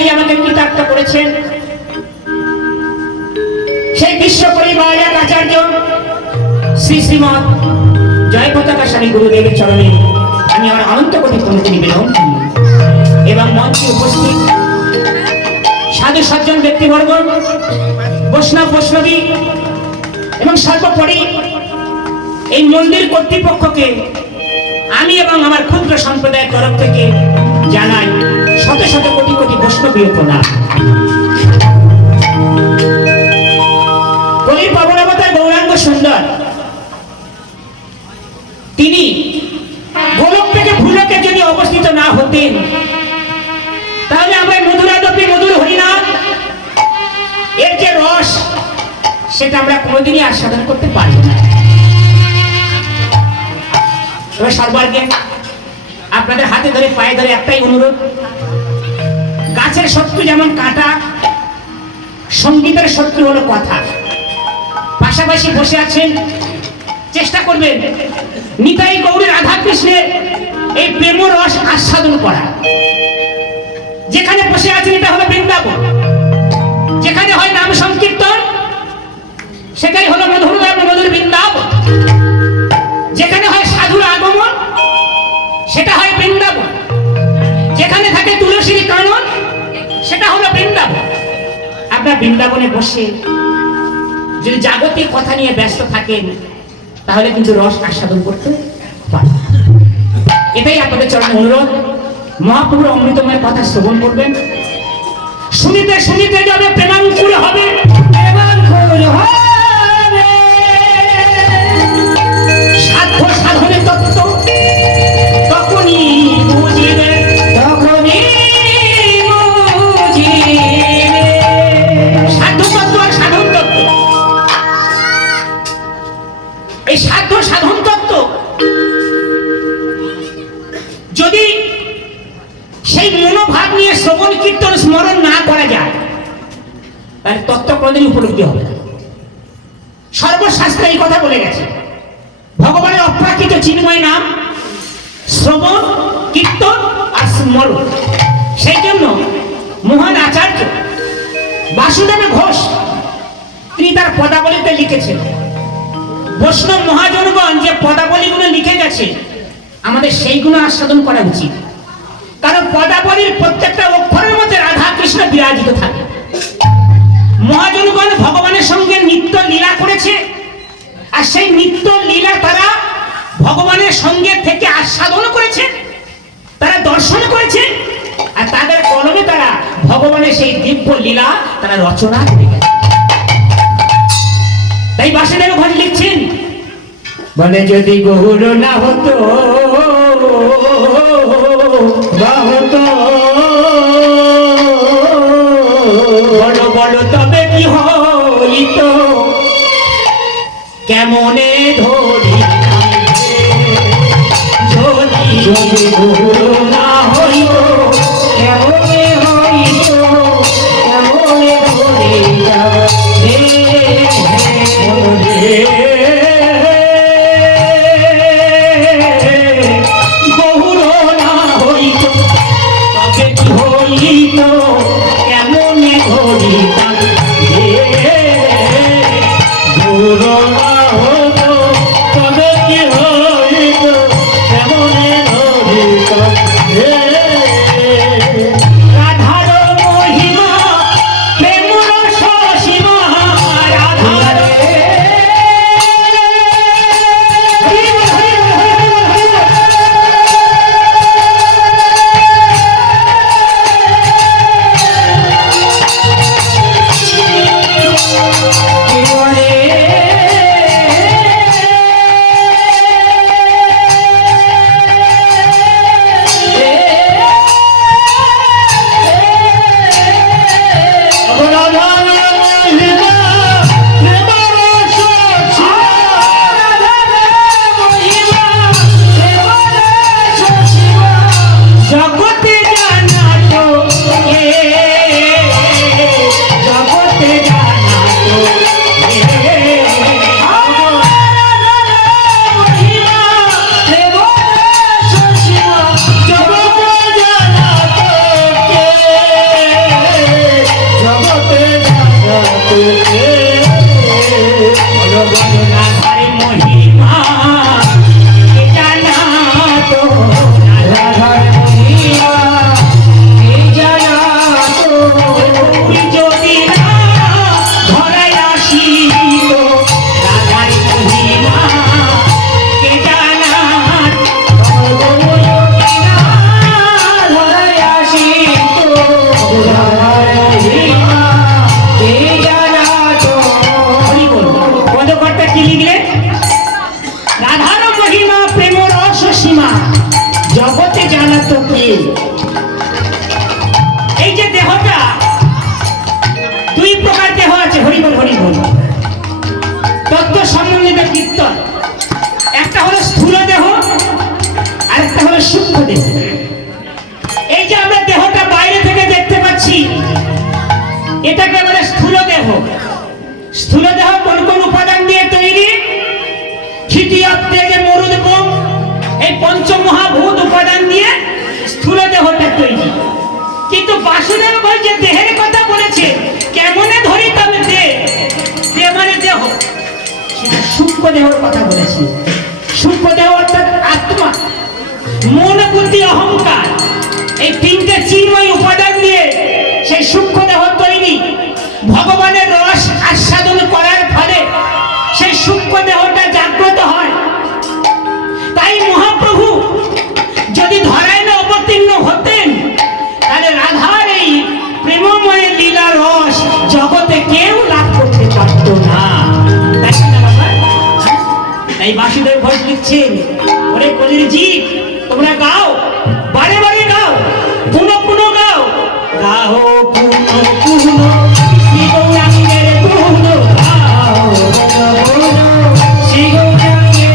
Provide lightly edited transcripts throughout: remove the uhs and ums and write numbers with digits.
দয়ালি আমাকে কৃতার্থ করেছেন। সেই বিশ্ব পরিবার এক আচার্য শ্রী শ্রীমৎ জয়পতাকা স্বামী গুরুদেবের চরণে আমি আমার অনন্ত কোটি প্রণতি নিবেদন এবং মঞ্চে উপস্থিত সাধু সজ্জন ব্যক্তিবর্গ, বৈষ্ণব বৈষ্ণবী এবং সর্বোপরি এই মন্দির কর্তৃপক্ষকে আমি এবং আমার ক্ষুদ্র সম্প্রদায়ের তরফ থেকে জানাই শত শত কোটি কোটি বৈষ্ণবীয় প্রণাম। কলির পাবনাবতার গৌরাঙ্গ সুন্দর তিনি গোলক থেকে ভূলোকে যদি অবস্থিত না হতেন তাহলে আমরা মধুরাদপি মধুর হরিনাম এর যে রস সেটা আমরা কোনোদিনই আস্বাদন করতে পারি না। তবে সর্বাগ্রে আপনাদের হাতে ধরে পায়ে ধরে একটাই অনুরোধ, গাছের শত্রু যেমন কাঁটা, সঙ্গীতের শত্রু হলো কথা। পাশাপাশি বসে আছেন, চেষ্টা করবেন নিতাই গৌরী রাধা কৃষ্ণের এই প্রেম রস আস্বাদন করা। যেখানে বসে আছেন এটা হলো বৃন্দাবন, যেখানে হয় নাম সংকীর্তন সেটাই হলো মধুর মধুর বৃন্দাবন, যেখানে হয় সাধুর আগমন সেটা হয় বৃন্দাবন, যেখানে থাকে তুলসীর কানন সেটা হলো বৃন্দাবন। আপনার বৃন্দাবনে বসে যদি জাগতিক কথা নিয়ে ব্যস্ত থাকেন তাহলে কিন্তু রস আস্বাদন করতে পারেন। এটাই আপনাদের চরণে অনুরোধ। মহাপ্রভুর অমৃতময় কথা শ্রবণ করবেন, শুনিতে শুনিতে যাবে প্রেমাঙ্কুর হবে, প্রেমাঙ্কুর হবে। সাধ্য সাধনে তত্ত্ব তখনই বুঝিবে, তখনই বুঝিবে। সাধ্য তত্ত্ব আর সাধন তত্ত্ব, এই সাধ্য সাধন তত্ত্ব যদি সেই মনোভাব নিয়ে শ্রবণ কীর্তন স্মরণ না করা যায় তাহলে তত্ত্ব কোনদিন উপলব্ধি হবে না। সর্বশাস্ত্রে এই কথা বলে গেছে, ভগবানের অপ্রাকৃত চিন্ময় নাম শ্রবণ কীর্তন আর স্মরণ। সেই জন্য মহান আচার্য বাসুদেব ঘোষ তিনি তার পদাবলীতে লিখেছেন, বৈষ্ণব মহাজনগণ যে পদাবলীগুলো লিখে গেছে আমাদের সেইগুলো আস্বাদন করা উচিত। কারণ পদাবলীর প্রত্যেকটা অক্ষরের মধ্যে রাধা কৃষ্ণ বিরাজিত থাকে। মহাজনগণ ভগবানের সঙ্গে নিত্য লীলা করেছে, আর সেই নিত্য লীলা তারা ভগবানের সঙ্গে থেকে আস্বাদন করেছে, তারা দর্শন করেছে, আর তাদের কলমে তারা ভগবানের সেই দিব্য লীলা তারা রচনা করে গেছে। তাই বাসুদেব ঘোষ লিখছেন, বলে যদি গৌর না হতো বলো বলো তবে কি হইত, কেমনে ধরি যদি গৌর না হইত, কেমনে হইত, কেমনে ধরে যাবে জগতে জানা তো কে। এই যে দেহটা, দুই প্রকার দেহ আছে, হরিবল হরিবল। তত্ত্ব সম্বন্ধিত কীর্তন। একটা হলো স্থূল দেহ, আর একটা হলো সূক্ষ্ম দেহ। এই যে আমরা দেহটা বাইরে থেকে দেখতে পাচ্ছি, এটাকে বলে স্থূল দেহ। স্থূল দেহ কোন কোন উপাদান দিয়ে তৈরি? তৃতীয় যে মরুদেব, এই পঞ্চমহাভূত উপাদান দিয়ে স্থূল দেহটা তৈরি। কিন্তু বাসুদেব যে দেহের কথা বলেছে, কেমনে ধরি তবে দেহ, দেহ মানে দেহ, সূক্ষ্ম দেহের কথা বলেছে। সূক্ষ্ম দেহ অর্থাৎ আত্মা, মন, বুদ্ধি, অহংকার, এই তিনটে চিন্ময় উপাদান দিয়ে সেই সূক্ষ্ম দেহ তৈরি। ভগবানের রস আস্বাদন করার ফলে সেই সূক্ষ্ম দেহটা জাগ্রত হয়। তাই মহাপ্রভু যদি ধরায় না অবতীর্ণ হতেন, তাহলে রাধার এই প্রেমময় লীলা রস জগতে কেউ লাভ করতে পারত না। তাই না বাবা? তাই বাসুদেব ঘোষ লিখছেন, ওরে কলির জীব, তোমরা গাও, বারে বারে গাও, পুনঃ পুনঃ গাও, গাও পুনঃ পুনঃ শ্রী গৌরাঙ্গের পুনঃ গাও, শ্রী গৌরাঙ্গের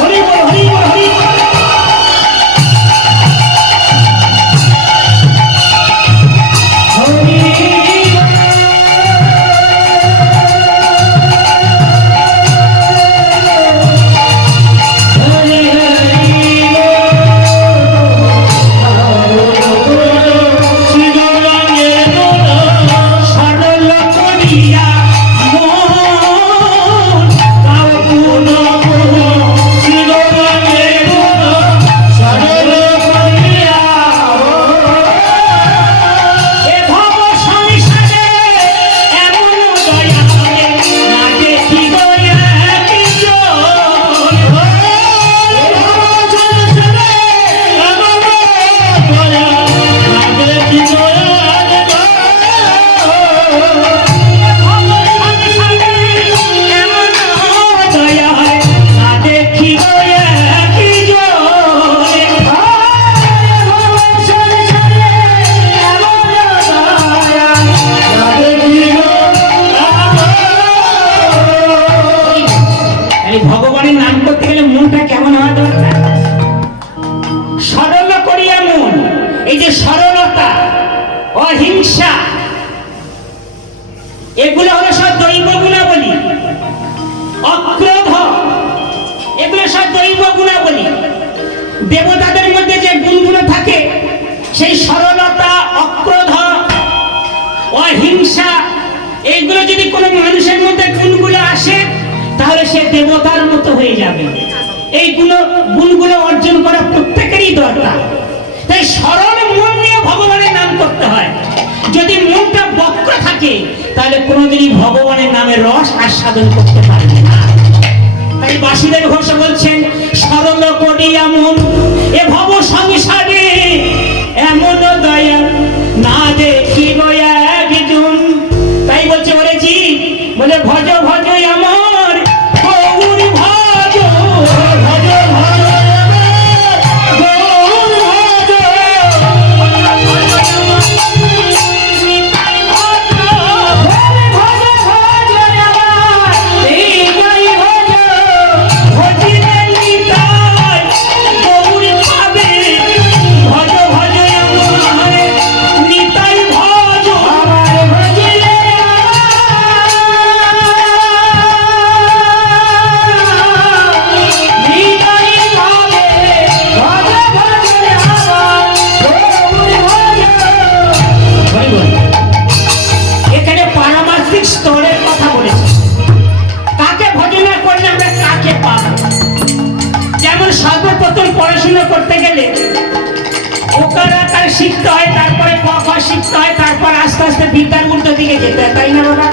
হরি বল হরি বল হরি বল। ভগবানের নাম করতে গেলে মনটা কেমন হওয়া দরকার? সরল করিয়া মন। এই যে সরলতা, অহিংসা, এগুলো হলো সব দৈব গুণাবলী। অক্রোধ, এগুলো সব দৈব গুণাবলী। দেবতাদের মধ্যে যে গুণগুলো থাকে, সেই সরলতা, অক্রোধ, অহিংসা, এইগুলো যদি কোনো মানুষের মধ্যে গুণগুলো আসে, তাহলে সে দেবতার মতো হয়ে যাবে। এই গুণগুলো অর্জন করা প্রত্যেকেরই দরকার। তাই সরল মন নিয়ে ভগবানের নাম করতে হয়। যদি মনটা বক্র থাকে, তাহলে কোনোদিনই ভগবানের নামের রস আস্বাদন করতে পারবে না। তাই বাসুদেব ঘোষ বলছেন, সরল করিয়া মন এ ভব সংসারে এমন দয়া না দেখি গয়া একজন। তাই বলছে, ওরে জি বলে ভজ ভজ আমার গৌর ভজ, ভজ ভজ গৌর ভজ, শিখতে হয়, তারপরে ক খ শিখতে হয়, তারপর আস্তে আস্তে বিদ্যার উল্টো দিকে যেতে হয়, তাই না বাবা?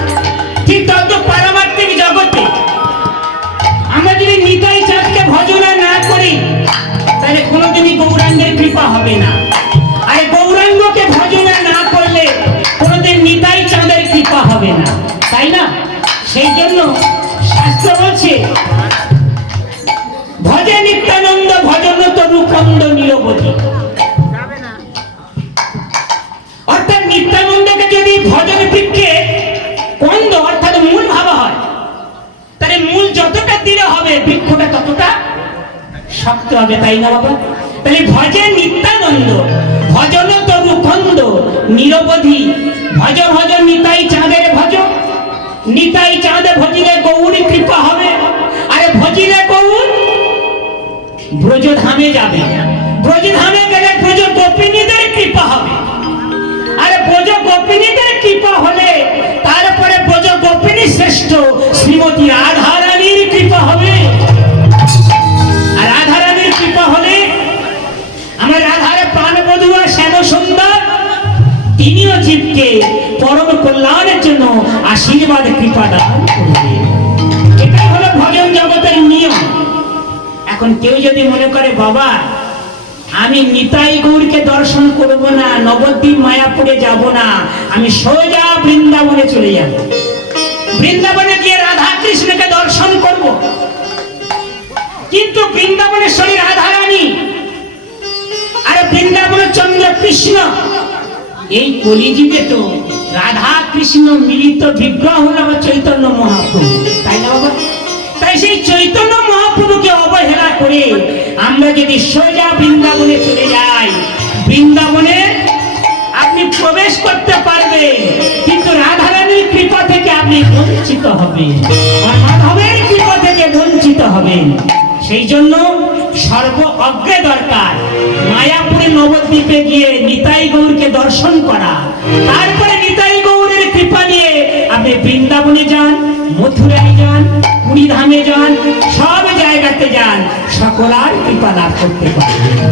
ঠিক তত পারমার্থিক জগতে আমরা যদি নিতাই চাঁদকে ভজনা না করি, তাহলে কোনোদিনই গৌরাঙ্গের কৃপা হবে না। আর গৌরাঙ্গকে ভজনা না করলে কোনোদিন নিতাই চাঁদের কৃপা হবে না, তাই না? সেই জন্য শাস্ত্র বলছে বলছে ভজে নিত্যানন্দ ভজন তরু কন্দ নিরবধি। অর্থাৎ নিত্যানন্দকে যদি ভজন বৃক্ষে কন্দ অর্থাৎ মূল ভাবা হয়, তাহলে মূল যতটা দৃঢ় হবে বৃক্ষটা ততটা শক্ত হবে, তাই না বাবা? তাহলে ভজে নিত্যানন্দ ভজন তরু কন্দ নিরবধি। ভজ ভজ নিতাই চাঁদের ভজ, নিতাই চাঁদে ভজিলে গৌরী কৃপা হবে। আরে ভজিলে গৌর ব্রজধামে যাবে, ব্রজধামে গেলে ব্রজ গোপিনীদের কৃপা হবে। আরে ব্রজ গোপিনীদের কৃপা হলে তারপরে ব্রজ গোপিনী শ্রেষ্ঠ শ্রীমতী রাধারানীর কৃপা হবে। আর রাধারানীর কৃপা হলে আমার রাধার প্রাণবধূ শ্যাম সুন্দর তিনিও জীবকে পরম কল্যাণের জন্য আশীর্বাদ কৃপা দান করবে। এটাই হলো ভজন জগতের নিয়ম। এখন কেউ যদি মনে করে বাবা আমি নিতাই গৌরকে দর্শন করব না, নবদ্বীপ মায়াপুরে যাব না, আমি সোজা বৃন্দাবনে চলে যাব, বৃন্দাবনে গিয়ে রাধা কৃষ্ণকে দর্শন করব। কিন্তু বৃন্দাবনেশ্বরী রাধারানী আর বৃন্দাবনের চন্দ্র কৃষ্ণ, এই কলিযুগে তো রাধা কৃষ্ণ মিলিত বিগ্রহ হলো চৈতন্য মহাপ্রভু, তাই না বাবা? তাই সেই চৈতন্য মহাপ্রভুকে অবহেলা করে আমরা যদি সোজা বৃন্দাবনে চলে যাই, বৃন্দাবনে আপনি প্রবেশ করতে পারবেন, কিন্তু রাধারানীর কৃপা থেকে আপনি বঞ্চিত হবেন, আর মাধবের কৃপা থেকে বঞ্চিত হবেন। সেই জন্য সর্ব অগ্রে দরকার মায়াপুরে নবদ্বীপে গিয়ে নিতাই গৌরকে দর্শন করা, তারপরে নিতাই গৌরের কৃপা নিয়ে আপনি বৃন্দাবনে যান, মথুরায় যান, পুরীধামে যান, সব জায়গাতে যান, সকলার কৃপা লাভ করতে পারবেন।